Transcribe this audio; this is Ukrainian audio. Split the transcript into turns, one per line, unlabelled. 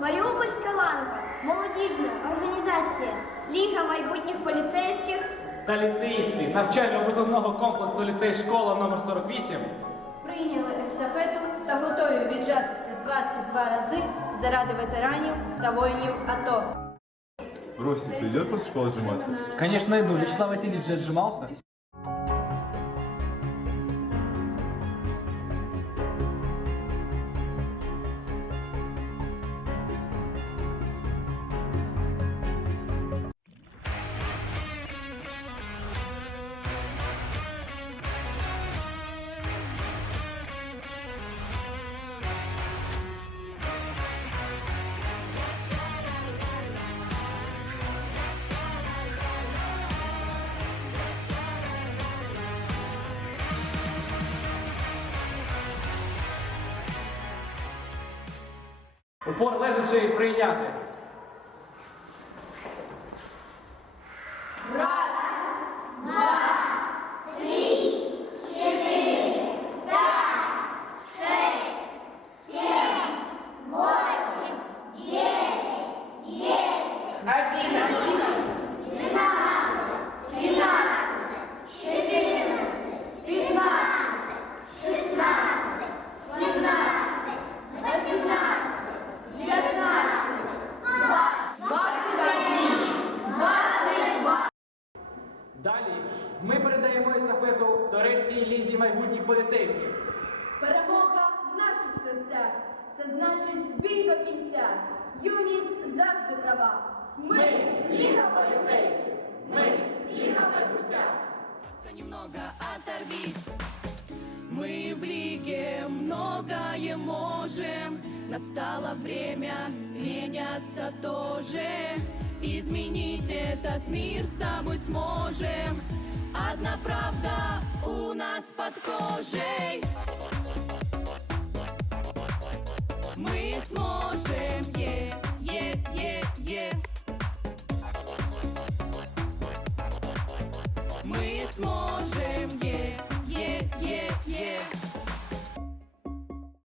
Маріупольська ланка, молодіжна організація, Ліга майбутніх поліцейських.
Та ліцеїсти навчально-виховного комплексу ліцей школа номер 48
Прийняли естафету та готові віджатися 22 рази заради ветеранів та воїнів АТО.
Ростик, ты идешь после школы отжиматься?
Конечно, иду. Вячеслав Васильевич же отжимался. Упор лежачи прийняти. Раз, два, три, чотири, п'ять, шесть, сім, восемь, дев'ять, десять, одиннадцять, Далі передаємо естафету лізі майбутніх поліцейських.
Перемога в наших серцях. Це значить бій до кінця. Юність завжди права. Ми ліга поліцейських. Ми ліга майбуття.
Немного оторвись. Мы в лиге многое можем. Настало время меняться тоже. Изменить этот мир с тобой сможем. Одна правда у нас под кожей. Мы сможем.